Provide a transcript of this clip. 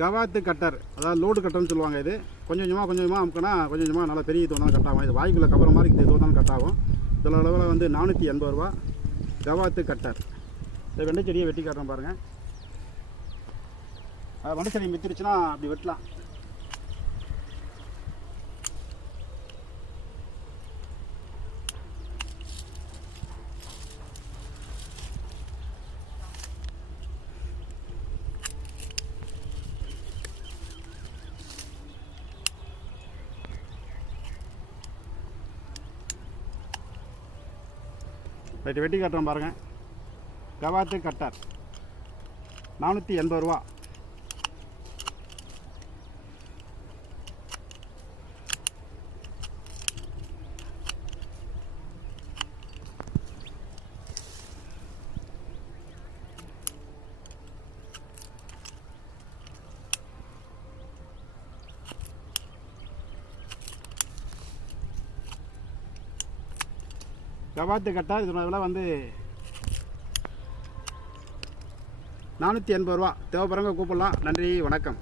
கவாத்து கட்டர், அதாவது லோடு கட்டர்னு சொல்லுவாங்க. இது கொஞ்சம் கொஞ்சமாக அமுக்கினா கொஞ்சம் கொஞ்சமாக நல்லா பெரிய தோணாலும் கட் ஆகும். இது வாய்க்குள்ளே கவர மாதிரி இந்த தோணாலும் கட் ஆகும். இதில் அளவில் வந்து 480 ரூபா கவாத்து கட்டர். இந்த வெண்டை செடியை வெட்டி காட்டுறோம் பாருங்கள். வெண்டை செடி மித்திருச்சுன்னா அப்படி வெட்டலாம். ரைட்டு, வெட்டி காட்டுறோம் பாருங்கள். கவாத்து கட்டர் 480 ரூபா. கவாத்து கட்டர் இதோட விலை வந்து 480 ரூபா. தேவைப்படுறவங்க கூப்பிடலாம். நன்றி, வணக்கம்.